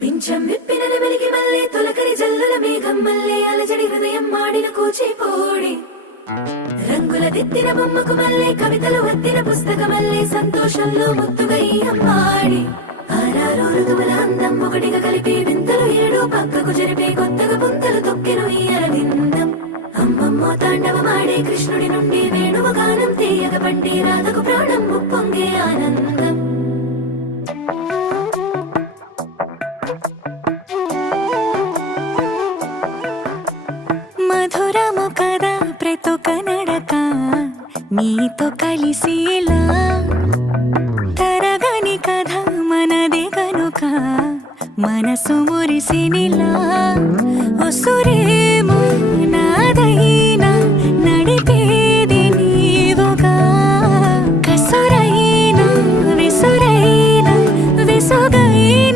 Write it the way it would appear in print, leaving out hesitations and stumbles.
పింఛం విప్పిన నెమలికి మల్లె తొలకరి జల్లుల మేఘం మల్లె అలజడి హృదయం మాడిన కూచిపోడి రంగుల దిద్దిన బొమ్మకు మల్లె కవితలు వద్దిన పుస్తక మల్లె సంతోషంలో ముద్దుగా ఈ అమ్మాడి ఆరారు ఋతువుల అందం ఒకటిగా కలిపి వింతలు ఏడు పక్కకు జరిపే కొత్తగా పుంతలు తొక్కెను ఈ అరవిందం అమ్మమ్మో తాండవమాడే కృష్ణుడి నుండి వేణువ గానం తీయగ పండి రాధకు ప్రాణం ముప్పొంగే ఆనందం మధురము కదా ప్రతొక నడక నీతో కలిసేలా తరగని కథ మనదే కనుక మనసు మురిసినిలా ఉసురేమో